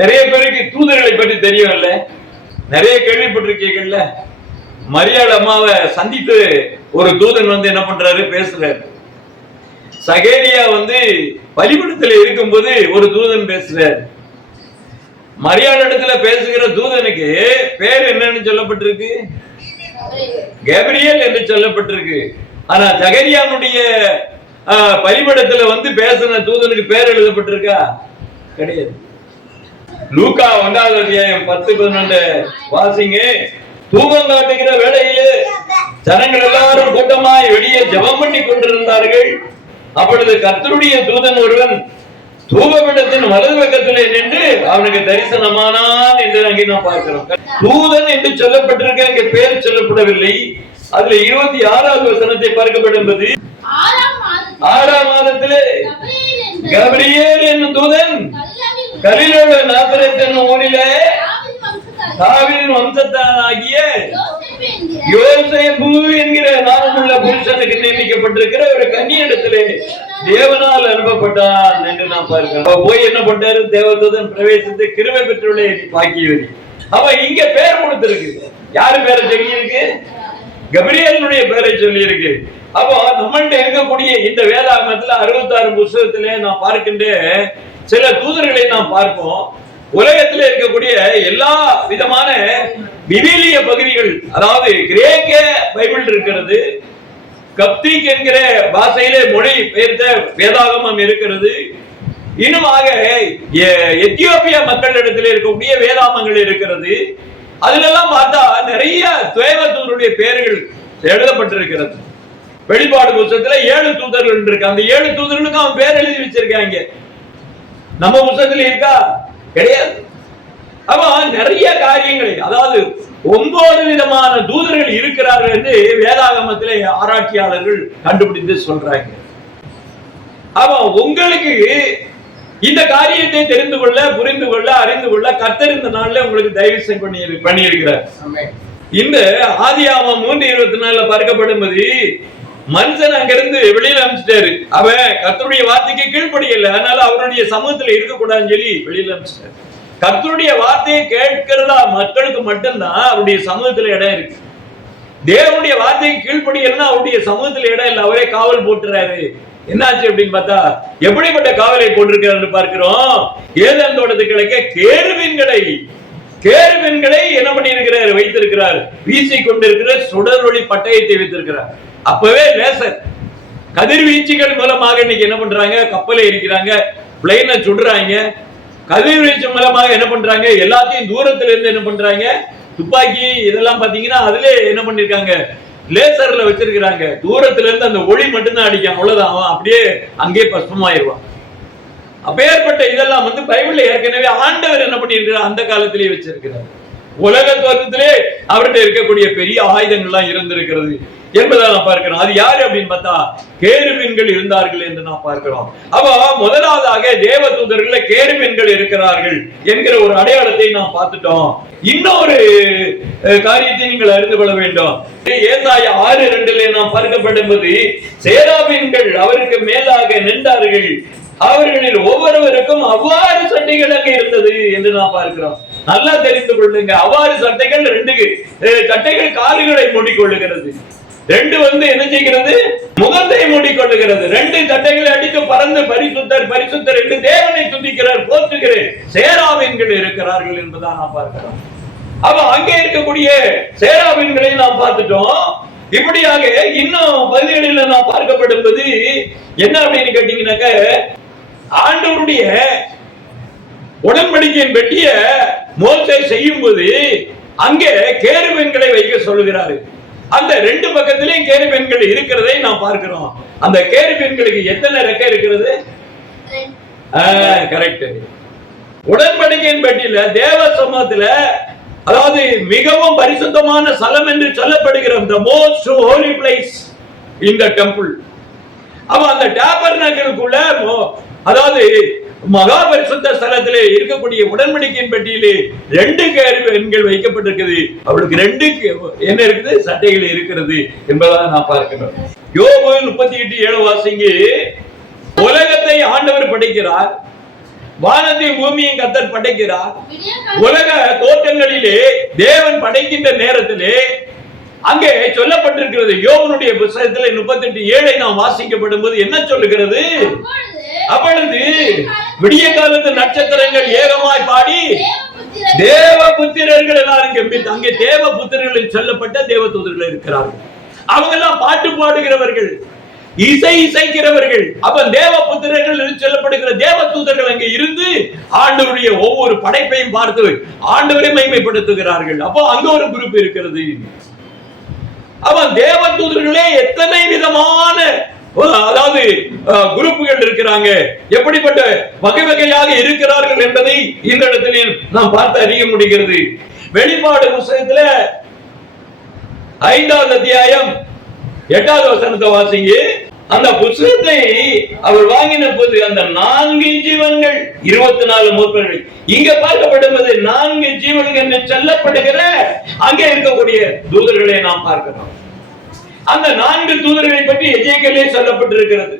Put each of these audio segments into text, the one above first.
நிறைய பேருக்கு தூதர்களை பற்றி தெரியவில்லை, நிறைய கேள்விப்பட்டிருக்கீங்கல்ல. மரியாள் அம்மாவை சந்தித்து ஒரு தூதன் வந்து என்ன பண்றாரு, பேசுறாரு. சகேரியா வந்து பலிபீடத்துல இருக்கும்போது ஒரு தூதன் பேசுறாரு. மரியாள் இடத்துல பேசுகிற தூதனுக்கு பேர் என்னன்னு சொல்லப்பட்டிருக்கு, கேப்ரியேல் என்று சொல்லப்பட்டிருக்கு. ஆனா சகரியாவுடைய பலிபீடத்துல வந்து பேசின தூதனுக்கு பேர் எழுதப்பட்டிருக்கா? கிடையாது. லூக்கா 1வது அத்தியாயம் 10-12 வாசிங்க. தூக்கம் காட்டுகிற வேளையிலே ஜனங்கள் எல்லாரும் கூட்டமாய் வெளியே ஜெபம் பண்ணி கொண்டிருந்தார்கள். அப்பொழுது கர்த்தருடைய தூதன் ஒருவன் தூபபீடத்தின் வலது பக்கத்திலே நின்று அவனுக்கு தரிசனமானான் என்று அங்கே நாம் பார்க்கிறோம். தூதன் என்று சொல்லப்பட்டிருக்க, அங்கே பேர் சொல்லப்படவில்லை. அதுல 26வது வசனத்தை பார்க்கப்படும்போது 6ஆம் மாதத்திலே கபிரியேல் என்னும் தூதன் கலிலேய நாசரேத் என்னும் ஊரிலே தாவீதின் வம்சத்தானாகிய யோசேப்பு என்கிற நாமமுள்ள புருஷனுக்கு நியமிக்கப்பட்டிருக்கிற ஒரு கன்னியிடத்திலே தேவனால் அனுப்பப்பட்டான் என்று நாம் பார்க்கிறோம். போய் என்ன பண்றாரு, தேவதூதன் பிரவேசித்து கிருபை பெற்றுள்ள பாக்கியவதி. அவ இங்க பேர் கொடுத்திருக்கு. யாரு பேரை சொல்லி இருக்கு? கபிரியேலுடைய பேரை சொல்லி இருக்கு. அப்போ நம்மள்ட்ட இருக்கக்கூடிய இந்த வேதாகமத்துல 66 புத்தகத்திலே நாம் பார்க்கின்ற சில தூதர்களை நாம் பார்ப்போம். உலகத்தில் இருக்கக்கூடிய எல்லா விதமான விவிலிய பகுதிகள், அதாவது கிரேக்க பைபிள் இருக்கிறது, கப்திக் என்கிற பாஷையிலே மொழி பெயர்த்த வேதாகமம் இருக்கிறது, இன்னுமாக எத்தியோப்பியா மக்களிடத்தில் இருக்கக்கூடிய வேதாகமங்கள் இருக்கிறது. அதுல எல்லாம் பார்த்தா நிறைய தேவதூதருடைய பெயர்கள் எழுதப்பட்டிருக்கிறது. வெளிப்பாடு புத்தகத்துல 7 தூதர்கள் இருக்கு. அந்த 7 தூதர்களுக்கும் அவன் பேர் எழுதி வச்சிருக்காங்க. நம்ம புத்தகத்துல இருக்கா? கிடையாது. அப்ப நிறைய காரியங்களை, அதாவது 9 விதமான தூதர்கள் இருக்கிறார்கள் என்று வேதாகமத்திலே ஆராய்ச்சியாளர்கள் கண்டுபிடித்து சொல்றாங்க. அப்ப உங்களுக்கு இந்த காரியத்தை தெரிந்து கொள்ள, புரிந்து கொள்ள, அறிந்து கொள்ள கர்த்தர் இந்த நாள்ல உங்களுக்கு தயவு பண்ணி இருக்கிறார். இந்த ஆதியாகமம் 3:24 பார்க்கப்படும்போது மனுஷன் அங்கிருந்து வெளியில அனுப்பிச்சிட்டாரு. அவன் கர்த்தருடைய வார்த்தைக்கு கீழ்ப்படியல, அதனால அவருடைய சமூகத்துல இருக்கக்கூடாதுன்னு சொல்லி வெளியில அனுப்பிச்சிட்டாரு. கர்த்தருடைய வார்த்தையை கேட்கிறதா மக்களுக்கு மட்டும்தான் அவருடைய சமூகத்துல இடம் இருக்கு. தேவனுடைய வார்த்தைக்கு கீழ்ப்படியலன்னா அவருடைய சமூகத்துல இடம் இல்லை, அவரே காவல் போட்டுறாரு. என்னாச்சு அப்படின்னு பார்த்தா எப்படிப்பட்ட காவலை போட்டிருக்கிறார் பார்க்கிறோம். ஏதேன் தோட்டத்துக்கு கிடைக்க கேருபீன்களை என்ன பண்ணி இருக்கிறார், வைத்திருக்கிறார். வீசி கொண்டிருக்கிற சுடரொளி பட்டயத்தை வைத்திருக்கிறார். அப்பவே லேசர் கதிர்வீச்சுகள் மூலமாக இன்னைக்கு என்ன பண்றாங்க, கப்பலை இருக்கிறாங்க, பிளைனை சுடுறாங்க. கதிர்வீச்சு மூலமாக என்ன பண்றாங்க, எல்லாத்தையும் தூரத்துல இருந்து என்ன பண்றாங்க, துப்பாக்கி இதெல்லாம் பாத்தீங்கன்னா அதுல என்ன பண்ணிருக்காங்க, லேசர்ல வச்சிருக்கிறாங்க. தூரத்துல இருந்து அந்த ஒளி மட்டும்தான் அடிக்கும், அவ்வளவுதான். அவன் அப்படியே அங்கே பஸ்பமாயிருவான். அப்பேற்பட்ட இதெல்லாம் வந்து பைபிள்ல ஏற்கனவே ஆண்டவர் என்ன பண்ணிருக்கிறார், அந்த காலத்திலேயே வச்சிருக்கிறார். உலக தோற்றத்திலே அவர்கிட்ட இருக்கக்கூடிய பெரிய ஆயுதங்கள்லாம் இருந்திருக்கிறது என்பதை நான் பார்க்கிறோம். அது யாரு அப்படின்னு பார்த்தா கேருபீன்கள் இருந்தார்கள் என்று நான் பார்க்கிறோம். அப்ப முதலாவதாக தேவ தூதர்கள கேருபீன்கள் இருக்கிறார்கள் என்கிற ஒரு அடையாளத்தை நாம் பார்த்துட்டோம். இன்னொரு காரியத்தை நீங்கள் அறிந்து கொள்ள வேண்டும். ஏசாயா 6:2 நாம் பார்க்கப்படும்போது சேராபீன்கள் அவருக்கு மேலாக நின்றார்கள், அவர்களில் ஒவ்வொருவருக்கும் அவ்வாறு சட்டைகள் அங்கே இருந்தது என்று நாம் பார்க்கிறோம். நல்லா தெரிந்து கொள்ளுங்க, அவ்வாறு சட்டைகள் 2 சட்டைகள் கால்களை மூடிக்கொள்ளுகிறது, 2 வந்து என்ன செய்கிறது, முகத்தை மூடிக்கொள்ளுகிறது. 2 சட்டைகளை அடித்து பறந்து பரிசுத்தர் பரிசுத்தர் என்று தேவனை துதிக்கிறார், போற்றுகிறார் சேராபீன்கள் இருக்கிறார்கள் என்பதான் நாம் பார்க்கிறோம். அப்ப அங்கே இருக்கக்கூடிய சேராபீன்களை நாம் பார்த்துட்டோம். இப்படியாக இன்னும் பகுதிகளில் நாம் பார்க்கப்படும்போது என்ன அப்படின்னு கேட்டீங்கன்னாக்க, ஆண்டவருடைய உடன்படிக்கையின் பெட்டிய மோசே செய்யும் போது அங்கே கேருபீன்களை வைக்க சொல்லுகிறாரு. அந்த 2 பக்கத்திலேயும் கேருபீன்கள் இருக்கிறதை நாம் பார்க்கிறோம். அந்த கேருபீன்களுக்கு எத்தனை ரெக்கை இருக்கிறது? கரெக்ட். உடன்படிக்கையின் பெட்டியில தேவ சமூகத்துல, அதாவது மிகவும் பரிசுத்தமான ஸ்தலம் என்று சொல்லப்படுகிற the most holy place in the temple. அப்ப அந்த டேபர்னாக்கிளுக்குள்ள, அதாவது மகா பரிசுத்த ஸ்தலத்திலே இருக்கக்கூடிய உடன்படிக்கையின் பெட்டியிலே 2 கேருபீன்கள் வைக்கப்பட்டிருக்கிறது. அவளுக்கு 2 என்ன இருக்குது, சட்டைகள் இருக்கிறது என்பதை நான் பார்க்கிறோம். யோபு 38:7 வாசிங்க. உலகத்தை ஆண்டவர் படைக்கிறார், வானத்தையும் பூமியும் கர்த்தர் படைக்கிறார். உலக தோற்றங்களிலே தேவன் படைக்கின்ற நேரத்திலே அங்கே சொல்லப்பட்டிருக்கிறது. யோபனுடைய புத்தகத்திலே 38:7 நாம் வாசிக்கப்படும் போது என்ன சொல்லுகிறது? அப்பொழுது விடிய காலத்து நட்சத்திரங்கள் ஏகமாய் பாடி தேவ புத்திரர்கள் எல்லாரும் கெம்பித்து, அங்கே தேவ புத்திரர்கள் சொல்லப்பட்ட தேவ தூதர்கள் இருக்கிறார்கள். அவங்க எல்லாம் பாட்டு பாடுகிறவர்கள், இசை இசைக்கிறவர்கள். அப்ப தேவ புத்திரர்கள் சொல்லப்படுகிற தேவ தூதர்கள் அங்கே இருந்து ஆண்டவருடைய ஒவ்வொரு படைப்பையும் பார்த்து ஆண்டவரை மகிமைப்படுத்துகிறார்கள். அப்போ அங்க ஒரு குரூப் இருக்கிறது. அவன் தேவ தூதர்களே எத்தனை விதமான அதாவது குரூப்புகள் இருக்கிறாங்க, எப்படிப்பட்ட வகை வகையாக இருக்கிறார்கள் என்பதை இந்த இடத்துல நாம் பார்த்து அறிய முடிகிறது. வெளிப்பாடு புத்தகத்துல 5வது அத்தியாயம் 8வது வசனத்தை வாசிங்க. அந்த புத்தகத்தை அவர் வாங்கின போது அந்த 4 ஜீவன்கள் 24 மூப்பர்கள் இங்க பார்க்கப்படுவது 4 ஜீவன்கள் என்று சொல்லப்படுகிற அங்கே இருக்கக்கூடிய தூதர்களை நாம் பார்க்கிறோம். அந்த 4 தூதர்களை பற்றி எசேக்கியேலிலே சொல்லப்பட்டிருக்கிறது.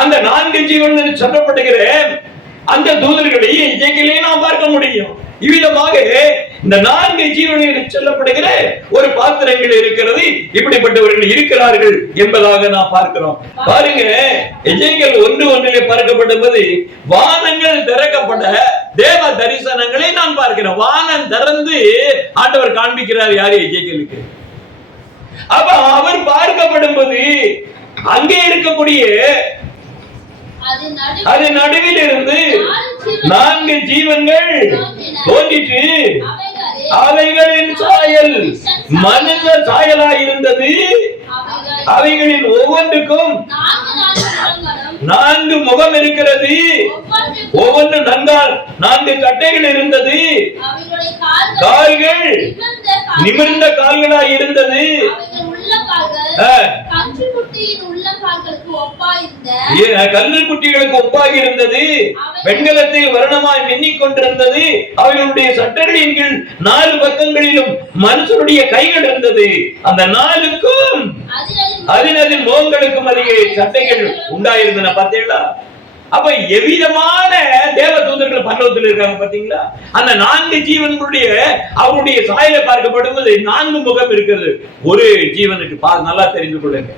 அந்த 4 ஜீவன்கள் சொல்லப்படுகிற அந்த தூதர்களை எசேக்கியேலிலே நாம் பார்க்க முடியும். இவ்விதமாக இந்த 4 ஜீவன்கள் சொல்லப்படுகிற ஒரு பாத்திரங்கள் இருக்கிறது. இப்படிப்பட்டவர்கள் இருக்கிறார்கள் என்பதாக நாம் பார்க்கிறோம். பாருங்க, எசேக்கியேல் 1:1 பார்க்கப்பட்டது வானங்கள் திறக்கப்பட தேவ தரிசனங்களை நான் பார்க்கிறேன். வானம் திறந்து ஆண்டவர் காண்பிக்கிறார் யாரு? எசேக்கியேலுக்கு. அப்ப அவர் பார்க்கப்படும் போது அங்கே இருக்கக்கூடிய அது நடுவில் இருந்து 4 ஜீவன்கள் தோன்றிற்று. அவைகளின் சாயல் மனித சாயலாய் இருந்தது. அவைகளின் ஒவ்வொன்றுக்கும் 4 முகம் இருக்கிறது. ஒவ்வொன்று 4 கட்டைகள் இருந்தது. கால்கள் நிமிர்ந்த கால்களாய் இருந்தது. கல்லுக்குட்டிகளுக்கு ஒப்பாக இருந்தது. வெண்கலத்தில் வர்ணமாய் மின்னிக் கொண்டிருந்தது. அவைகளுடைய சட்டங்களின் கீழ் 4 பக்கங்களிலும் மனுஷனுடைய கைகள் இருந்தது. அந்த 4க்கும் அதின் முகங்களுக்கும் அதிக சட்டைகள் உண்டாயிருந்தன. பார்த்தீங்களா? அப்ப எவ்விதமான தேவ தூதர்கள் பரலோகத்தில் இருக்காங்க பாத்தீங்களா? அந்த 4 ஜீவன்களுடைய அவருடைய சாயலை பார்க்கப்படுவது 4 முகம் இருக்கிறது ஒரு ஜீவனுக்கு. நல்லா தெரிந்து கொள்ளுங்க.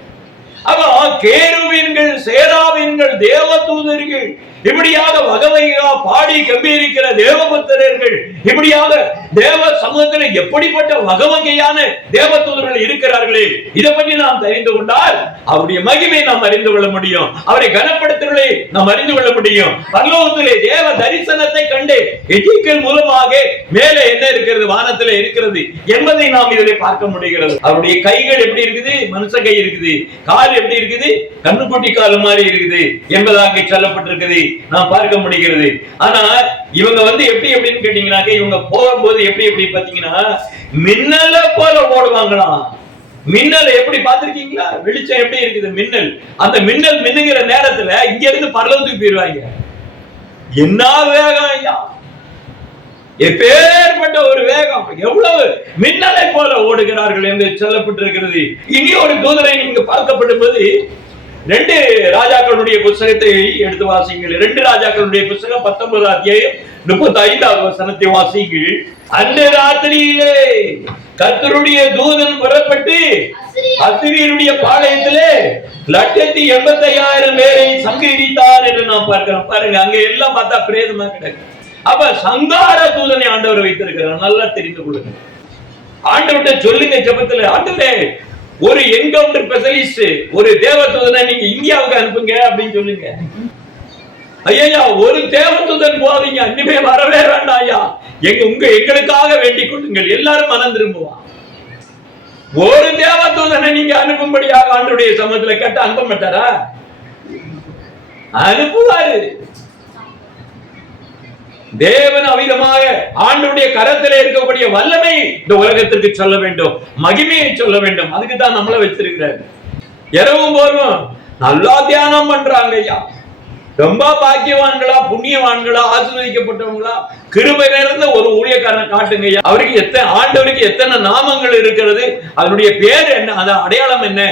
அப்ப கேருபீன்கள், சேராபீன்கள், தேவ தூதர்கள், இப்படியாக வகவையா பாடி கம்பீரிக்கிற தேவபுத்திரர்கள், இப்படியாக தேவ சமூகத்தில் எப்படிப்பட்ட வகவகையான தேவ தூதர்கள் இருக்கிறார்களே, இதை பற்றி நாம் தெரிந்து கொண்டால் அவருடைய மகிமை நாம் அறிந்து கொள்ள முடியும். அவரை கனப்படுத்துவதை நாம் அறிந்து கொள்ள முடியும். பரலோகத்திலே தேவ தரிசனத்தை கண்டு எசேக்கியேல் மூலமாக மேலே என்ன இருக்கிறது, வானத்திலே இருக்கிறது என்பதை நாம் இதிலே பார்க்க முடிகிறது. அவருடைய கைகள் எப்படி இருக்குது? மனுஷ கை இருக்குது. கால் எப்படி இருக்குது? கண்ணுக்குட்டி கால் மாதிரி இருக்குது என்பதாக சொல்லப்பட்டிருக்கிறது நாம் பார்க்க முடிகிறது. ஆனா இவங்க எப்படி எப்படின்னு கேட்டீங்கன்னாக்க, இவங்க போகும்போது எப்படி பாத்தீங்கன்னா மின்னல போல ஓடுவாங்களாம். மின்னல் எப்படி பார்த்திருக்கீங்களா? வெளிச்சம் எப்படி இருக்குது? மின்னல். அந்த மின்னல் மின்னுகிற நேரத்துல இங்க இருந்து பரலோகத்துக்கு போயிருவாங்க. என்ன வேகம் ஐயா! எப்பேற்பட்ட ஒரு வேகம்! எவ்வளவு மின்னலை போல ஓடுகிறார்கள் என்று சொல்லப்பட்டிருக்கிறது. இனி ஒரு தூதரை நீங்க பார்க்கப்படும் போது 2 ராஜாக்களுடைய புத்தகத்தை எடுத்து வாசிங்கள். 2 ராஜாக்களுடைய புத்தகம் 19 அத்தியாயம் 35வது வசனத்தை வாசிங்கள். அந்த ராத்திரியிலே கர்த்தருடைய தூதன் புறப்பட்டு அசீரியருடைய பாளையத்திலே 185,000 பேரை சங்கரித்தார் என்று நாம் பார்க்கிறோம். பாருங்க, அங்க எல்லாம் பார்த்தா பிரேதமா கிடக்கு. அப்ப சங்கார தூதனை ஆண்டவர் வைத்திருக்கிறார். நல்லா தெரிந்து கொள்ளுங்க. ஆண்டவர்கிட்ட சொல்லுங்க ஜெபத்துல, ஆண்டவரே ஒரு என்கவுண்டர் ஸ்பெஷலிஸ்ட், ஒரு தேவதூதனை நீங்க இந்தியாவுக்கு அனுப்புங்க அப்படின்னு சொல்லுங்க. ஐயா, ஒரு தேவதூதன் போவீங்க, இனிமே வரவே வேண்டாம் ஐயா, எங்களுக்காக வேண்டிக் கொள்ளுங்கள், எல்லாரும் மனம் திரும்புவான். ஒரு தேவதூதனை நீங்க அனுப்பும்படியாக ஆண்டவருடைய சமூகத்துல கேட்டு அனுப்ப மாட்டாரா? அனுப்புவாரு. தேவன் அவிதமாக ஆண்டவருடைய கரத்திலே இருக்கக்கூடிய வல்லமை இந்த உலகத்திற்கு சொல்ல வேண்டும், மகிமையை சொல்ல வேண்டும். அதுக்கு தான் நம்மள வச்சிருக்கிறார். இரவும் போதும் நல்லா தியானம் பண்றாங்க ஐயா. ரொம்ப பாக்கியவான்களா, புண்ணியவான்களா, ஆசீர்வதிக்கப்பட்டவங்களா, கிருபை நிறைந்த ஒரு ஊழியக்காரனை காட்டுங்க ஐயா. அவருக்கு ஆண்டவருக்கு எத்தனை நாமங்கள் இருக்கிறது, அதனுடைய பேர் என்ன, அது அடையாளம் என்ன,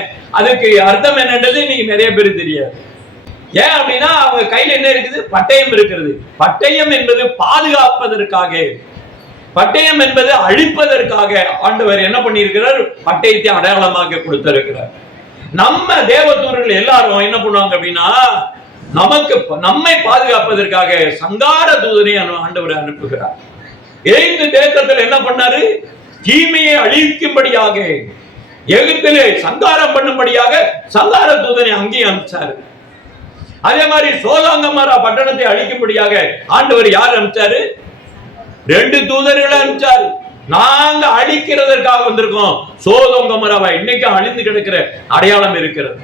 அதுக்கு அர்த்தம் என்னன்றது இன்னைக்கு நிறைய பேர் தெரியாது. ஏன் அப்படின்னா அவங்க கையில என்ன இருக்குது? பட்டயம் இருக்கிறது. பட்டயம் என்பது பாதுகாப்பதற்காக, பட்டயம் என்பது அழிப்பதற்காக ஆண்டவர் என்ன பண்ணியிருக்கிறார்? பட்டயத்தை அடையாளமாக கொடுத்திருக்கிறார். நம்ம தேவதூதர்கள் எல்லாரும் என்ன பண்ணுவாங்க அப்படின்னா, நம்மை பாதுகாப்பதற்காக சங்கார தூதனை ஆண்டவர் அனுப்புகிறார். எகிப்து தேசத்தில் என்ன பண்ணாரு? தீமையை அழிக்கும்படியாக, எகிப்திலே சங்காரம் பண்ணும்படியாக சங்கார தூதனை அங்கேயும் அனுப்பிச்சாரு. அதே மாதிரி சோதாங்கமரா பட்டணத்தை அழிக்கும்படியாக ஆண்டவர் யார் அனுப்பிச்சாரு? 2 தூதர்களை அனுப்பிச்சாரு. நாங்க அழிக்கிறதற்காக வந்திருக்கோம். சோதோங்கமராவை இன்னைக்கு அழிந்து கிடக்கிற அடையாளம் இருக்கிறது.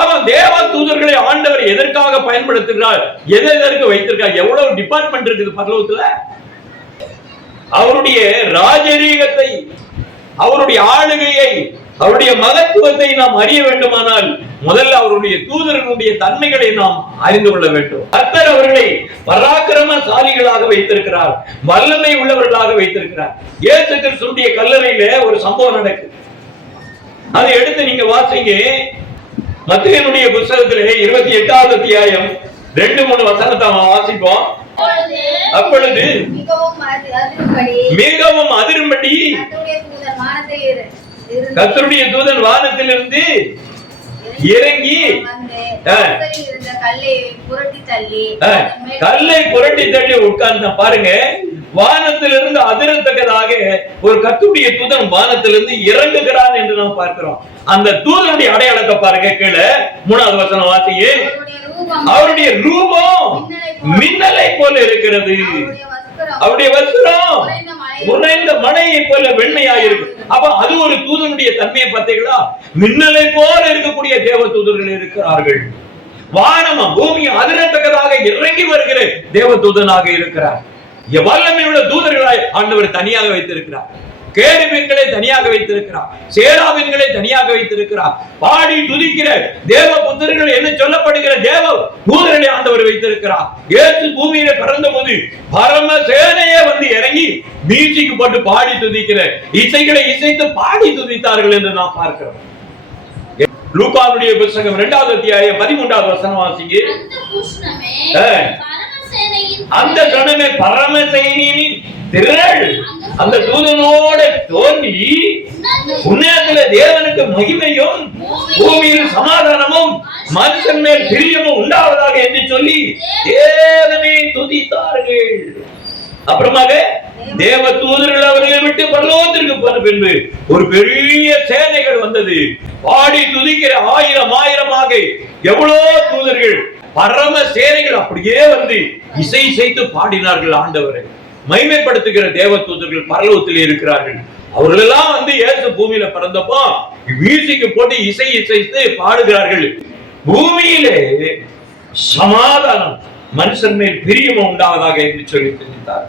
அவன் தேவ தூதர்களை ஆண்டவர் எதற்காக பயன்படுத்துகிறார்? எதற்கு வைத்திருக்கார்? எவ்வளவு டிபார்ட்மெண்ட் இருக்குது பரலோகத்துல. அவருடைய ராஜரீகத்தை, அவருடைய ஆளுகையை, அவருடைய மகத்துவத்தை நாம் அறிய வேண்டுமானால் முதல்ல அவருடைய தூதர்களுடைய தன்மைகளை நாம் அறிந்து கொள்ள வேண்டும். கர்த்தர் அவர்களை பராக்கிரமசாலிகளாக வைத்திருக்கிறார், வல்லமை உள்ளவர்களாக வைத்திருக்கிறார். இயேசு கிறிஸ்துவின் கல்லறையில ஒரு சம்பவம் நடக்குது. அதை எடுத்து நீங்க வாசிங்க. மத்தேயுடைய புத்தகத்திலே 28வது அத்தியாயம் 2-3 வசனத்தை வாசிப்போம். அப்பொழுது மிகவும் அதிரும்படி கர்த்தருடைய தூதன் வானத்திலிருந்து இறங்கி கல்லை புரட்டி தள்ளி உட்கார்ந்த. பாருங்க, வானத்திலிருந்து அதிரத்தக்கதாக ஒரு கர்த்தருடைய தூதன் வானத்திலிருந்து இறங்குகிறான் என்று நாம் பார்க்கிறோம். அந்த தூதனுடைய அடையாளத்தை பாருங்க. கீழே 3வது வசனம் வாசிங்க. அவருடைய ரூபம் மின்னலை போல இருக்கிறது, அவருடைய வஸ்திரம் உறைந்த மழையை போல வெண்மையாயிருக்கு. அப்ப அது ஒரு தூதனுடைய தன்மையை பார்த்தீங்களா? மின்னலை போல இருக்கக்கூடிய தேவ தூதர்கள் இருக்கிறார்கள். வானமும் பூமியும் அதிரத்தக்கதாக இறங்கி வருகிற தேவ தூதனாக இருக்கிறார். வல்லமையுள்ள தூதர்களாய் ஆண்டவர் தனியாக வைத்திருக்கிறார். கேருபீன்களை தனியாக வைத்திருக்கிறார், சேராபீன்களை தனியாக வைத்திருக்கிறார். பாடி துதிக்கிற தேவ புத்திரர்கள் என்று சொல்லப்படுகிற தேவ தூதர்களை ஆண்டவர் வைத்திருக்கிறார். இயேசு பூமியில பிறந்த போது பரம சேனையே வந்து இறங்கி மியூசிக் போட்டு பாடி துதிக்கிற, இசைகளை இசைத்து பாடி துதித்தார்கள் என்று நாம் பார்க்கிறோம். லூக்காவுடைய புத்தகம் 2வது அத்தியாயம் 13வது வசனம் வாசிங்க. அந்த கணமே பரமசேனையின் திரள் அந்த தூதனோட தோன்றி உன்னதத்திலே தேவனுக்கு மகிமையும் பூமியில் சமாதானமும் மனுஷன் மேல் பிரியமும் உண்டாவதாக என்று சொல்லி தேவனை துதித்தார்கள். அப்புறமாக தேவ தூதர்கள் அவர்களை விட்டு பரலோகத்திற்கு போன பின்பு ஒரு பெரிய சேனைகள் வந்தது. பாடி துதிக்கிற ஆயிரமாக எவ்வளவு தூதர்கள், பரம சேனைகள் அப்படியே வந்து இசை இசைத்து பாடினார்கள். ஆண்டவரை மகிமைப்படுத்துகிற தேவ தூதர்கள் பரலோகத்தில் இருக்கிறார்கள். அவர்கள் எல்லாம் வந்து இயேசு பூமியில பிறந்தப்போ மியூசிக் போட்டு இசை இசைத்து பாடுகிறார்கள். பூமியிலே சமாதானம் மனுஷன் மேல் பிரியமும் உண்டாவதாக என்று சொல்லி தெரிவித்தார்.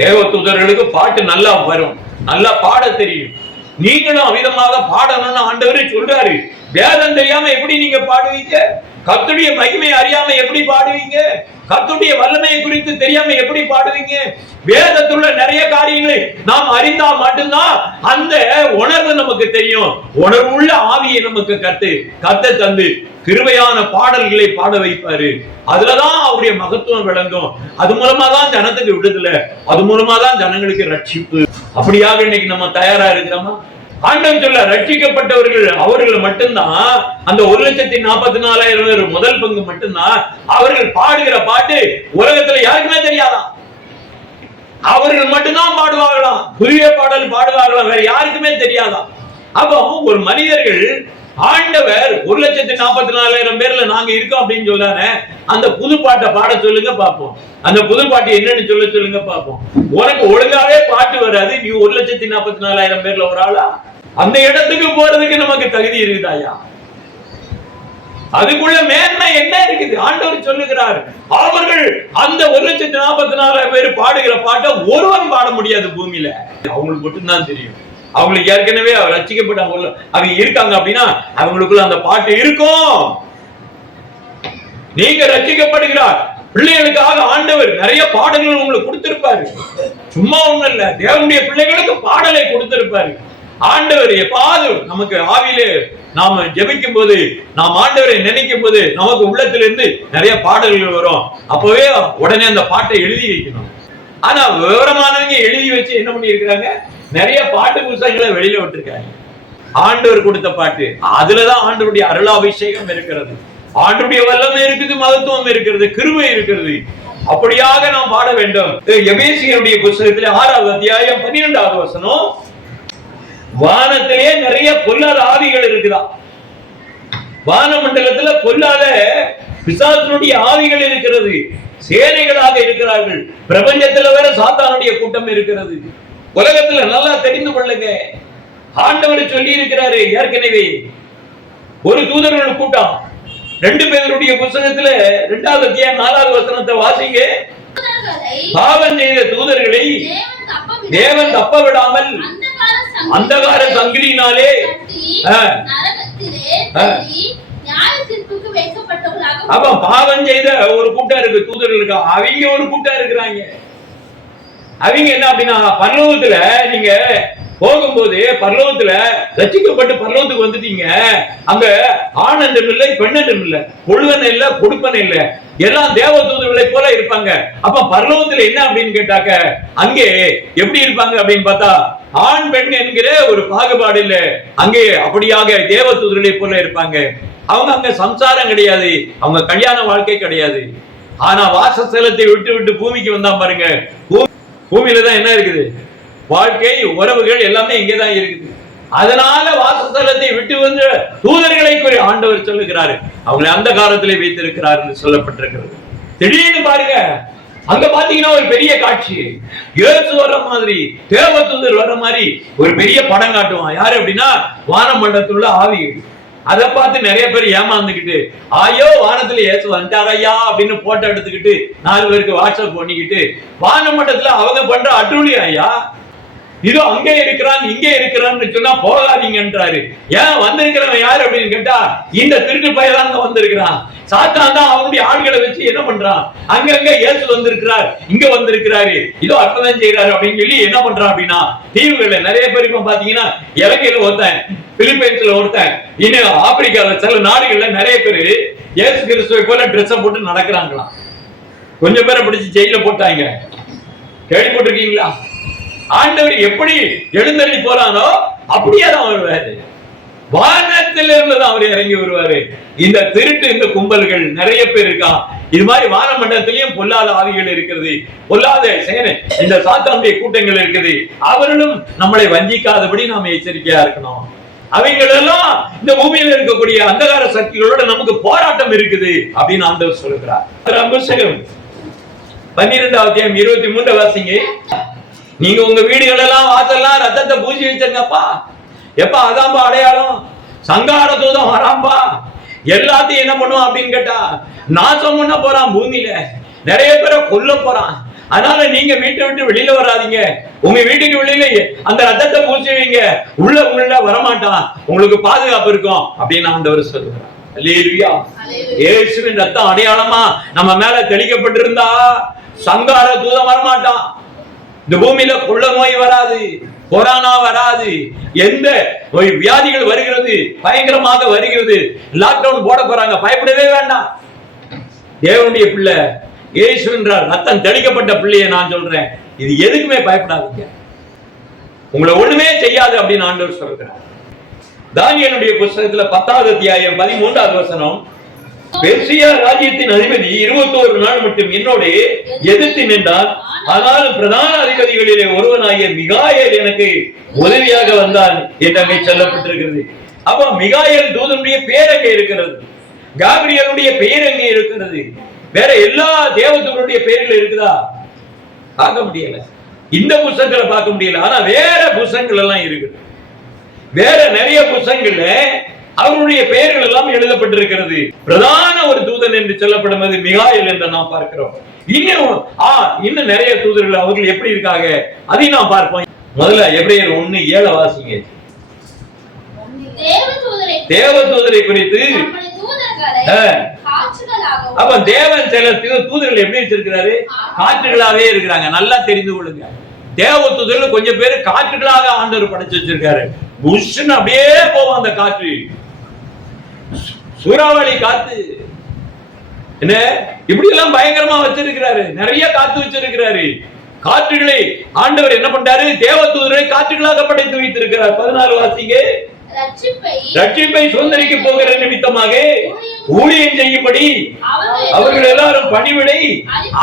தேவ தூதர்களுக்கு பாட்டு நல்லா வரும், நல்லா பாட தெரியும். நீங்களும் அவிதமாக பாடணும்னு ஆண்டவரே சொல்றாரு. வேதம் தெரியாம எப்படி நீங்க பாடுவீங்க? கர்த்தருடைய மகிமை அறியாம எப்படி பாடுவீங்க? கர்த்தருடைய வல்லமையை குறித்து தெரியாம எப்படி பாடுவீங்க? வேதத்துள்ள நிறைய காரியங்களை நாம் அறிந்தால் மட்டும்தான் அந்த உணர்வு நமக்கு தெரியும். உணர்வுள்ள ஆவியை நமக்கு கத்து தந்து கிருபையான பாடல்களை பாட வைப்பாரு. அதுலதான் அவருடைய மகத்துவம் விளங்கும். அது மூலமா தான் ஜனத்துக்கு விடுதலை, அது மூலமா தான் ஜனங்களுக்கு ரட்சிப்பு. அப்படியாக இன்னைக்கு நம்ம தயாரா இருக்கிறோமா? ஆண்டவன் சொல்ல ரட்சிக்கப்பட்டவர்கள் அவர்கள் மட்டும்தான், அந்த 1,44,000 பேர் முதல் பங்கு மட்டும்தான் அவர்கள் பாடுகிற பாட்டு உலகத்துல யாருக்குமே தெரியாதான். அவர்கள் மட்டும்தான் பாடுவார்களாம், புதிய பாடல் பாடுவார்களாம், வேற யாருக்குமே தெரியாதான். அப்போ ஒரு மனிதர்கள் ஆண்டவர் 1,44,000 பேர்ல நாங்க இருக்கோம் அப்படின்னு சொல்லானே, அந்த புது பாட்டை பாட சொல்லுங்க பாப்போம். அந்த புது பாட்டு என்னன்னு சொல்லுங்க பாப்போம். உனக்கு ஒழுங்காவே பாட்டு வராது, நீ 1,44,000 பேர்ல ஒரு ஆளா? அந்த இடத்துக்கு போறதுக்கு நமக்கு தகுதி இருக்குதாயா? அதுக்குள்ள மேன்மை என்ன இருக்குது? ஆண்டவர் சொல்லுகிறார், அவர்கள் அந்த 1,44,000 பேர் பாடுகிற பாட்டை ஒருவன் பாட முடியாது பூமியில. அவங்களுக்கு மட்டும்தான் தெரியும். அவங்களுக்கு ஏற்கனவே ரட்சிக்கப்பட்ட அவங்க இருக்காங்க அப்படின்னா அவங்களுக்குள்ள அந்த பாட்டு இருக்கும். நீங்க ரட்சிக்கப்படுகிறார் பிள்ளைகளுக்காக ஆண்டவர் நிறைய பாடல்கள் உங்களுக்கு கொடுத்திருப்பாரு. சும்மா ஒண்ணு இல்ல, தேவனுடைய பிள்ளைகளுக்கு பாடலை கொடுத்திருப்பாரு. ஆண்டவர் எப்பாவது நமக்கு ஆவியிலே நாம ஜெபிக்கும் போது, நாம் ஆண்டவரை நினைக்கும் போது நமக்கு உள்ளத்திலிருந்து நிறைய பாடல்கள் வரும். அப்பவே உடனே அந்த பாட்டை எழுதி வைக்கணும். ஆனா விவரமானவங்க எழுதி வச்சு என்ன பண்ணி இருக்கிறாங்க, நிறைய பாட்டு புத்தகங்களை வெளியில விட்டுருக்காங்க. ஆண்டவர் கொடுத்த பாட்டு, அதுலதான் ஆண்டவருடைய அருளாபிஷேகம் இருக்கிறது, ஆண்டவருடைய வல்லமை இருக்குது, மகத்துவம் இருக்கிறது, கிருபை இருக்கிறது. அப்படியாக நாம் பாட வேண்டும். எபேசியருடைய புத்தகத்திலே 6வது அத்தியாயம் 12வது வசனம், வானத்திலே நிறைய பொல்லாத ஆவிகள் இருக்குதான். வானமண்டலத்துல பொல்லாத பிசாசுடைய ஆவிகள் இருக்கிறது, சேனைகளாக இருக்கிறார்கள். பிரபஞ்சத்துல வேற சாத்தானுடைய கூட்டம் இருக்கிறது. உலகத்துல நல்லா தெரிந்து கொள்ளுங்க, ஆண்டவர் சொல்லி இருக்கிறாரு ஏற்கனவே. ஒரு தூதர்கள் கூட்டம் 2 பேருடைய புத்தகத்துல 2வது அத்தியாயம் 4வது வசனத்தை வாசிங்க. பாவம் செய்த தூதர்களை தேவன் தப்ப விடாமல் அந்தகார சங்கிலினாலே அப்ப பாவம் செய்த ஒரு கூட்டம் இருக்கு தூதர்களுக்கு, அவங்க ஒரு கூட்டம் இருக்கிறாங்க. அவங்க என்ன அப்படின்னா, பரலோகத்துல நீங்க போகும்போது பரலோகத்துல ரட்சிக்கப்பட்டு பரலோகத்துக்கு வந்துட்டீங்க, அங்க ஆனந்தம் இல்லை, பெண்ணென்றும் இல்லை, பொழுவன் இல்ல, கொடுப்பன் இல்ல, எல்லாம் தேவ தூதர்களை போல இருப்பாங்க. அப்ப பரலோகத்துல என்ன அப்படின்னு கேட்டாக்க, அங்கே எப்படி இருப்பாங்க அப்படின்னு பார்த்தா, ஆண் பெண் என்கிற ஒரு பாகுபாடு இல்ல, அங்கே அப்படியாக தேவ தூதர்களை போல இருப்பாங்க. அவங்க அங்க சம்சாரம் கிடையாது, அவங்க கல்யாண வாழ்க்கை கிடையாது. ஆனா வாசஸ்தலத்தை விட்டு விட்டு பூமிக்கு வந்தா பாருங்க, பூமியில தான் என்ன இருக்குது, வாழ்க்கை, உறவுகள் எல்லாமே இங்கேதான் இருக்குது. அதனால வாசஸ்தலத்தை விட்டு வந்து தூதர்களை குறி ஆண்டவர் சொல்லுகிறாரு, அவங்களை அந்த காலத்திலே வைத்திருக்கிறார் என்று சொல்லப்பட்டிருக்கிறது. திடீர்னு பாருங்க, அங்க பாத்தீங்கன்னா ஒரு பெரிய காட்சி, இயேசு வர மாதிரி, தேவ தூதர் வர மாதிரி ஒரு பெரிய படம் காட்டுவான். யாரு அப்படின்னா, வானமண்டலத்துள்ள ஆவிகள். அதை பார்த்து நிறைய பேர் ஏமாந்துக்கிட்டு, ஐயோ வானத்துல இயேசு வந்துட்டார் ஐயா அப்படின்னு போட்டோ எடுத்துக்கிட்டு 4 பேருக்கு வாட்ஸ்அப் பண்ணிக்கிட்டு, வானமண்டலத்துல அவங்க பண்ற அட்டுழி ஐயா, இதோ அங்கே இருக்கிறான் இங்கே இருக்கிறான்னு சொன்னா போகாதீங்கன்றாரு. ஏன் வந்திருக்கிறவன் யாரு அப்படின்னு கேட்டா, இந்த திருட்டு பையன் தான் வந்திருக்கிறான். சாத்தான் தான் அவனுடைய ஆட்களை வச்சு என்ன பண்றான், அங்கங்க இயேசு வந்திருக்கிறார், இங்க வந்திருக்கிறாரு, இதோ அற்புதம் செய்யறாரு அப்படின்னு சொல்லி என்ன பண்றான் அப்படின்னா, தீவுகள்ல நிறைய பேர் இப்ப பாத்தீங்கன்னா, இலங்கையில ஒருத்தன், பிலிப்பைன்ஸ்ல ஒருத்தன், இன்னும் ஆப்பிரிக்கால சில நாடுகள்ல நிறைய பேரு இயேசு கிறிஸ்துவை போல ட்ரெஸ் போட்டு நடக்கிறாங்களாம். கொஞ்சம் பேரை பிடிச்சி ஜெயில போட்டாங்க, கேள்விப்பட்டிருக்கீங்களா? ஆண்டவர் எப்படி எழுந்தருளி போறானோ அப்படியே தான் வருவாரு, வானத்திலிருந்து தான் அவர் இறங்கி வருவாரு. இந்த திருட்டு இந்த கும்பல்கள் நிறைய பேர் இருக்கான். இது மாதிரி வானமண்டலத்திலையும் பொல்லாத ஆவிகள் இருக்கிறது, பொல்லாத சேனை, இந்த சாத்தானுடைய கூட்டங்கள் இருக்குது. அவர்களும் நம்மளை வஞ்சிக்காதபடி நாம எச்சரிக்கையா இருக்கணும். அவைகளெல்லாம் இந்த பூமியில இருக்கக்கூடிய அந்தகார சக்திகளோட நமக்கு போராட்டம் இருக்குது அப்படின்னு ஆண்டவர் சொல்லுகிறார். 12வது அத்தியாயம் 23 வாசிங்க. நீங்க உங்க வீடுகள் எல்லாம் வாசல்லாம் ரத்தத்தை பூசி வச்சிருங்கப்பா. எப்ப அதான்பா அடையாளம், சங்கார தூதம் வராம்பா, எல்லாத்தையும் என்ன பண்ணுவான் அப்படின்னு கேட்டா, நாசம் பண்ண போறான், பூமியில நிறைய பேரை கொல்ல போறான். அதனால நீங்க வீட்டை விட்டு வெளியில வராதீங்க, உங்க வீட்டுக்கு வெளியில அந்த ரத்தத்தை பூசிவீங்க, உள்ள வரமாட்டான், உங்களுக்கு பாதுகாப்பு இருக்கும் அப்படின்னு ஆண்டவர் சொல்லுகிறார். அல்லேலூயா. இயேசுவின் ரத்தம் அடையாளமா நம்ம மேல தெளிக்கப்பட்டிருந்தா சங்கார தூதம் வரமாட்டான். இந்த பூமியில கொள்ள நோய் வராது, கொரோனா வராது, எந்த வியாதிகள் வருகிறது, பயங்கரமாக வருகிறது, லாக்டவுன் போட போறாங்க, பயப்படவே வேண்டாம். தேவனுடைய பிள்ளை இயேசு என்றார், ரத்தம் தெளிக்கப்பட்ட பிள்ளையை நான் சொல்றேன், இது எதுக்குமே பயப்படாதீங்க, உங்களை ஒண்ணுமே செய்யாது அப்படின்னு ஆண்டவர் சொல்கிறார். தானியேலுடைய புத்தகத்துல 10வது அத்தியாயம் 13வது வசனம், பெர்சியா ராஜ்யத்தின் அதிபதி 21 நாள் மட்டும் என்னோட எதிர்த்து நின்றான், ஆனால் பிரதான அதிபதிகளிலே ஒருவனாகிய மிகாயேல் எனக்கு உதவியாக வந்தான் என்று அங்கே சொல்லப்பட்டிருக்கிறது. அப்ப மிகாயேல் தூதனுடைய பேர் அங்கே இருக்கிறது, காபிரியலுடைய பெயர் அங்கே இருக்கிறது. வேற எல்லா தேவதூதனுடைய பெயர்கள் இருக்குதா? பார்க்க முடியல, இந்த புத்தகங்களை பார்க்க முடியல. ஆனா வேற புத்தகங்கள் எல்லாம் இருக்குது, வேற நிறைய புத்தகங்கள்ல அவருடைய பெயர்கள் எல்லாம் எழுதப்பட்டிருக்கிறது. பிரதான ஒரு தூதன் என்று சொல்லப்படுவது மிகாயேல் என்று நாம் பார்க்கிறோம். இன்னும் நிறைய தூதர்கள் அவர்கள் எப்படி இருக்காங்க அதையும் நாம் பார்ப்போம். முதல்ல எபிரேயர் 1:7 வாசிங்க. தேவதூதரை குறித்து அப்ப தேவன் சில தூதர்கள் எப்படி வச்சிருக்கிறாரு, காற்றுகளாவே இருக்கிறாங்க. நல்லா தெரிந்து கொள்ளுங்க, தேவதூதர்கள் கொஞ்சம் பேர் காற்றுகளாக ஆண்டவர் படைச்சு வச்சிருக்காரு. புஷ்ன்னு அப்படியே போவோம் அந்த காற்று, சூறாவளி காத்து. என்ன இப்படி எல்லாம் பயங்கரமா வச்சிருக்கிறாரு, நிறைய காத்து வச்சிருக்கிறாரு. காற்றுகளை ஆண்டவர் என்ன பண்றாரு, தேவதூதரை காற்றுகளாக படைத்து வைத்திருக்கிறார். 14 வாசிங்க. ரட்சிப்பை சுதந்தரிக்க போகிற நிமித்தமாக ஊழியம் செய்யும்படி அவர்கள் எல்லாரும் பணிவிடை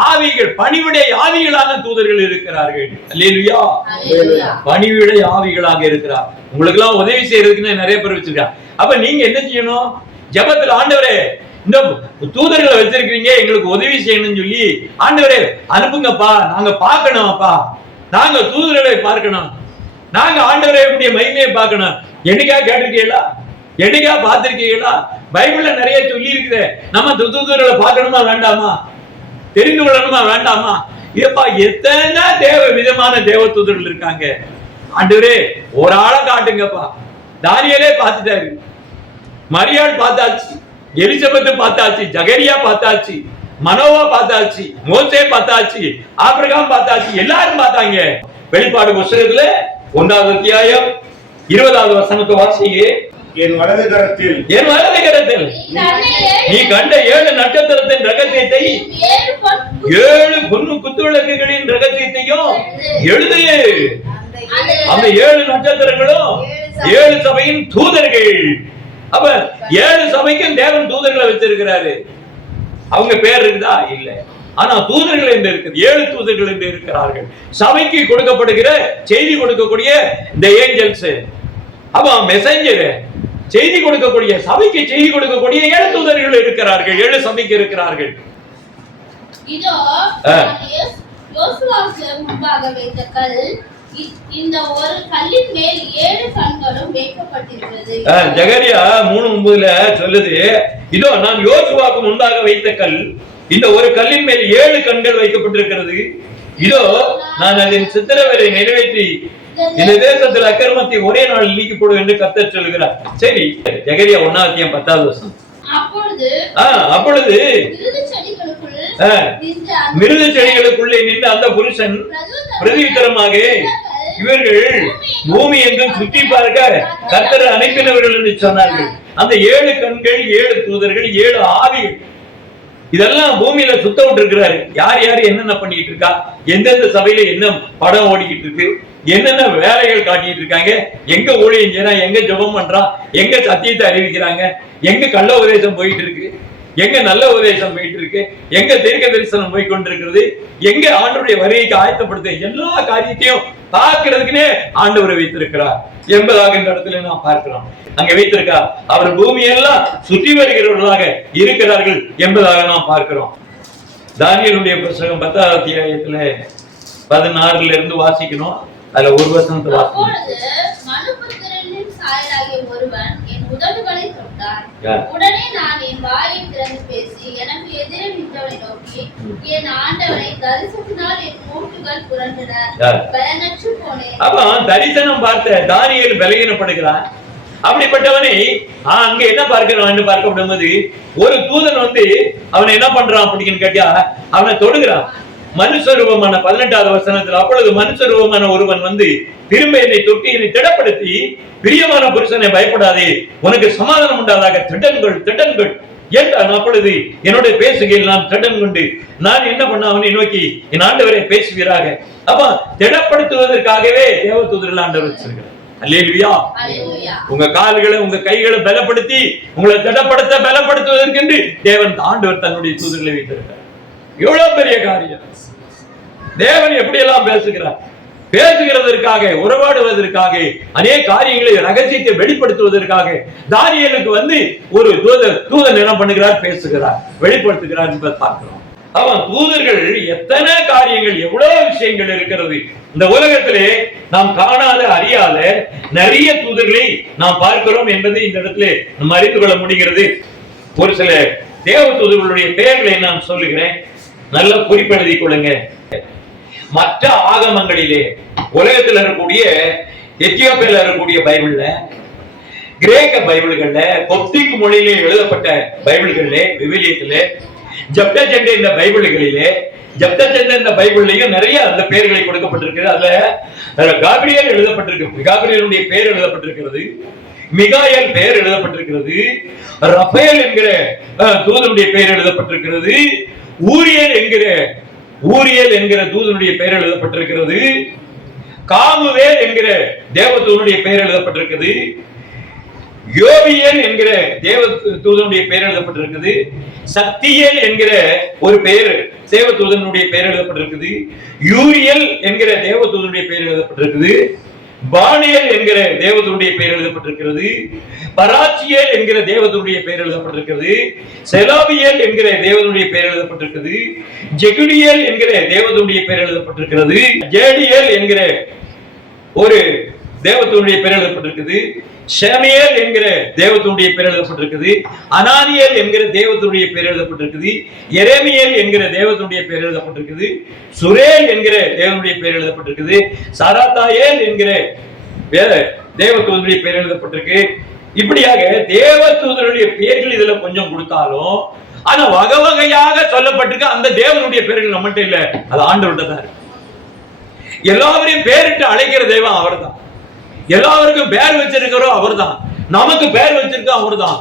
ஆவிகள், பணிவிடை ஆவிகளான தூதர்கள் இருக்கிறார்கள். அல்லேலூயா. பணிவிடை ஆவிகளாக இருக்கிறார். உங்களுக்கு எல்லாம் உதவி செய்யறதுக்குன்னு நிறைய பேர் வச்சிருக்காங்க. அப்ப நீங்க என்ன செய்யணும், ஜெபத்தில் ஆண்டவரே இந்த தூதர்களை வச்சிருக்கீங்க, எங்களுக்கு உதவி செய்யணும்னு சொல்லி ஆண்டவரே அனுப்புங்கப்பா, நாங்க பார்க்கணும்ப்பா, நாங்க தூதர்களை பார்க்கணும், நாங்க ஆண்டவரே உடைய மகிமையை பார்க்கணும். என்னைக்கா கேட்டிருக்கீங்களா, என்னைக்கா பார்த்திருக்கீங்களா? பைபிள்ல நிறைய சொல்லி இருக்குது, நம்ம தூதர்களை பார்க்கணுமா வேண்டாமா, தெரிந்து கொள்ளணுமா வேண்டாமா? ஏப்பா எத்தனை விதமான தேவ தூதர்கள் இருக்காங்க. ஆண்டவரே ஒரு ஆளை காட்டுங்கப்பா. தானியேலே பார்த்துட்டாரு, மரியாள் பார்த்தாச்சு, எலிசபெத் பார்த்தாச்சு, ஜகரியா பார்த்தாச்சு, மனோவா பார்த்தாச்சு, மோசே பார்த்தாச்சு, ஆபிரகாம் பார்த்தாச்சு, எல்லாரும் பார்த்தாங்க. வெளிப்பாடு புத்தகத்துல 1வது அத்தியாயம் 20வது வசனத்தை வாசிங்க. என் வலது கரத்தில் நீ கண்ட 7 நட்சத்திரத்தின் ரகசியத்தை, 7 பொன்னு குத்துவிளக்குகளின் ரகசியத்தையும் எழுது. அந்த 7 நட்சத்திரங்களும் 7 சபையின் தூதர்கள். அப்ப 7 சபைக்கும் தேவன் தூதர்களை வச்சிருக்கிறாரு. அவங்க பேர் இருக்குதா? இல்ல. ஆனா தூதர்கள் என்று இருக்குது, 7 தூதர்கள் என்று இருக்கிறார்கள். சபைக்கு கொடுக்கப்படுகிற செய்தி கொடுக்கக்கூடிய இந்த ஏஞ்சல்ஸ், அப்ப மெசஞ்சர், செய்தி கொடுக்கக்கூடிய சபைக்கு செய்தி கொடுக்கக்கூடிய 7 தூதர்கள் இருக்கிறார்கள், 7 சபைக்கு இருக்கிறார்கள். இதோ யோசுவாவுக்கு முன்பாக வைத்த கல், இந்த ஒரு கல்லின் மேல் 7 கண்களும் வைக்கப்பட்டிருக்கிறது. ஜகரியா 3:9 சொல்லுது, இதோ நான் யோசுவாவுக்கு முன்பாக வைத்த கல், இந்த ஒரு கல்லின் மேல் 7 கண்கள் வைக்கப்பட்டிருக்கிறது. இதோ நான் அதன் சித்திரவரை நிறைவேற்றி இந்த தேசத்தில் அக்கிரமத்தை ஒரே நாள் நீக்கி போடும் என்று கர்த்தர் சொல்கிறார். சரி, ஜகரியா 1வது அத்தியாயம் 10வது வசனம். அப்பொழுது மிருது செடிகளுக்குள்ளே நின்று அந்த புருஷன் பிரதியுத்தரமாக, இவர்கள் பூமி எங்கும் சுற்றி பார்க்க கர்த்தர் அனுப்பினவர்கள் என்று சொன்னார்கள். அந்த 7 கண்கள், 7 தூதர்கள், 7 ஆவிகள், இதெல்லாம் பூமியில சுத்த விட்டு இருக்கிறாரு. யார் யாரு என்னென்ன பண்ணிட்டு இருக்கா, எந்தெந்த சபையில என்ன படம் ஓடிக்கிட்டு இருக்கு, என்னென்ன வேலைகள் காட்டிட்டு இருக்காங்க, எங்க ஊழியம் செய்யறான், எங்க ஜெபம் பண்றான், எங்க சத்தியத்தை அறிவிக்கிறாங்க, எங்க கள்ள உபதேசம் போயிட்டு இருக்கு, எங்க நல்ல உபதேசம் போயிட்டு இருக்கு, எங்க தீர்க்க தரிசனம் போய் கொண்டிருக்கிறது, எங்க ஆண்டவருடைய வருகைக்கு ஆயத்தப்படுத்த எல்லா காரியத்தையும் பார்க்கிறதுக்குன்னே ஆண்டவரை வைத்திருக்கிறார் என்பதாக இந்த இடத்துல நாம் பார்க்கிறோம். அங்க வைத்திருக்கா, அவர் பூமியெல்லாம் சுற்றி வருகிறவர்களாக இருக்கிறார்கள் என்பதாக நாம் பார்க்கிறோம். தானியேலுடைய புத்தகம் 10வது அத்தியாயத்துல 16ல இருந்து வாசிக்கணும். அதுல ஒரு வசனத்தை வாசிக்கணும். ஒருவன் என் உதடுகளை தொட்டார். உடனே நான் என் வாயை திறந்து பேசி எனக்கு எதிரே நின்றவனை நோக்கி, என் ஆண்டவனை தரிசனத்தினால் என் மூட்டுகள் புரண்டன, பயனற்று போனேன். அப்ப தரிசனம் பார்த்த தானியேல் பலகீனப்படுகிறான். அப்படிப்பட்டவனை அங்க என்ன பார்க்கிறான் பார்க்கப்படும்போது, ஒரு தூதன் அவனை என்ன பண்றான் அப்படின்னு கேட்டா, அவனை தொடுகிறான். மனுஷரூபமான 18வது வசனத்தில், அப்பொழுது மனுஷரூபமான ஒருவன் திரும்ப என்னை தொட்டி என்னை திடப்படுத்தி, பிரியமான புருஷனை பயப்படாதே, உனக்கு சமாதானம் உண்டாதாக திடன்கள் திடன்கள் என்றான். அப்பொழுது என்னோட பேசுகையில் நான் திடன் கொண்டு நான் என்ன பண்ண, அவனை நோக்கி என் ஆண்டவரை பேசுவீராக. அப்ப திடப்படுத்துவதற்காகவே தேவதூதர்கள் ஆண்டவர் வச்சிருக்கிறார். அல்லேலூயா. உங்க கால்களை உங்க கைகளை பலப்படுத்தி உங்களை பலப்படுத்துவதற்கு தேவன் ஆண்டவர் தன்னுடைய தூதர்களை வைத்திருக்கிறார். எவ்வளவு பெரிய காரியம்! தேவன் எப்படி எல்லாம் பேசுகிறதற்காக, உறவாடுவதற்காக, அநேக காரியங்களை ரகசியத்தை வெளிப்படுத்துவதற்காக தானியேலுக்கு ஒரு தூதன் என்ன பண்ணுகிறார், பேசுகிறார், வெளிப்படுத்துகிறார் என்பதை பார்க்கிறோம். அவன் தூதர்கள் எத்தனை காரியங்கள், எவ்வளவு விஷயங்கள் இருக்கிறது இந்த உலகத்திலே. நாம் காணாத அறியாத நிறைய தூதர்களை நாம் பார்க்கிறோம் என்பதை இந்த இடத்துல நம்ம அறிந்து கொள்ள முடிகிறது. ஒரு சில தேவ தூதர்களுடைய பெயர்களை நான் சொல்லுகிறேன், நல்ல குறிப்பெழுதி கொள்ளுங்க. மற்ற ஆகமங்களிலே, உலகத்தில் இருக்கக்கூடிய எத்தியோப்பியால இருக்கக்கூடிய பைபிள்ல, கிரேக்க பைபிள்கள்ல, கொப்டிக் மொழியிலே எழுதப்பட்ட பைபிள்கள்ல, விவிலியத்திலே ஜப்தஜெண்டை இந்த பைபிள்களிலே ஜப்தஜெண்டை இந்த பைபிள்லயும் நிறைய அந்த பெயர்களை கொடுக்கப்பட்டிருக்கு. அதுல காபிரியல் எழுதப்பட்டிருக்கு, காபிரியலுடைய பெயர் எழுதப்பட்டிருக்கிறது, மிகாயல் பெயர் எழுதப்பட்டிருக்கிறது, ரஃபேல் என்கிற தூதனுடைய பெயர் எழுதப்பட்டிருக்கிறது, ஊரியல் என்கிற தூதனுடைய பெயர் எழுதப்பட்டிருக்கிறது, காமுவேல் என்கிற தேவதூதனுடைய பெயர் எழுதப்பட்டிருக்கிறது, யோவியல் என்கிற தேவ தூதனுடைய பெயர் எழுதப்பட்டிருக்குது, சக்தியல் என்கிற ஒரு பெயர் தேவதூதனுடைய பெயர் எழுதப்பட்டிருக்குது, யூரியல் என்கிற தேவதூதனுடைய பெயர் எழுதப்பட்டிருக்குது, பானியல் என்கிற தேவதூதனுடைய பெயர் எழுதப்பட்டிருக்கிறது, பராச்சியல் என்கிற தேவதூதனுடைய பெயர் எழுதப்பட்டிருக்கிறது, செலாபியல் என்கிற தேவதூதனுடைய பெயர் எழுதப்பட்டிருக்கிறது, ஜெகுலியல் என்கிற தேவதூதனுடைய பெயர் எழுதப்பட்டிருக்கிறது, ஜேடியல் என்கிற ஒரு தேவதூதனுடைய பெயர் எழுதப்பட்டிருக்குது, ஷமியேல் என்கிற தேவதூதனுடைய பெயர் எழுதப்பட்டிருக்குது, அனானியல் என்கிற தேவதூதனுடைய பெயர் எழுதப்பட்டிருக்குது, எரேமியேல் என்கிற தேவதூதனுடைய பெயர் எழுதப்பட்டிருக்குது, சுரேல் என்கிற தேவனுடைய பெயர் எழுதப்பட்டிருக்குது, சராத்தாயேல் என்கிற தேவதூதனுடைய பெயர் எழுதப்பட்டிருக்கு. இப்படியாக தேவதூதனுடைய பெயர்கள் இதுல கொஞ்சம் கொடுத்தாலும் ஆனா வகை வகையாக சொல்லப்பட்டிருக்கு. அந்த தேவனுடைய பெயர்கள் நம்மகிட்ட இல்ல, அது ஆண்டவர்கிட்ட தான் இருக்கு. எல்லாவரையும் பேரிட்டு அழைக்கிற தெய்வம் அவர்தான், எல்லாருக்கும் பேர் வச்சிருக்கிறோம் அவர்தான், நமக்கு பேர் வச்சிருக்கோம் அவர்தான்.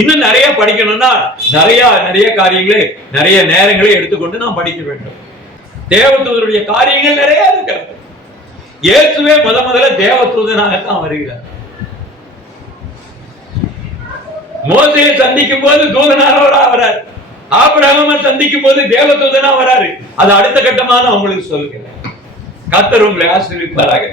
இன்னும் நிறைய படிக்கணும்னா நிறைய காரியங்களை நிறைய நேரங்களை எடுத்துக்கொண்டு நாம் படிக்க வேண்டும். தேவதூதருடைய காரியங்கள் நிறைய இருக்கிறது. இயேசுவே முதல்ல தேவதூதனாகத்தான் வருகிறார். மோசையை சந்திக்கும் போது தூதனாக வராரு, ஆபிரகாமை சந்திக்கும் போது தேவதூதனா வராரு. அது அடுத்த கட்டமாக உங்களுக்கு சொல்லுகிறேன். கர்த்தர் உங்களை ஆசீர்வதிப்பாராக.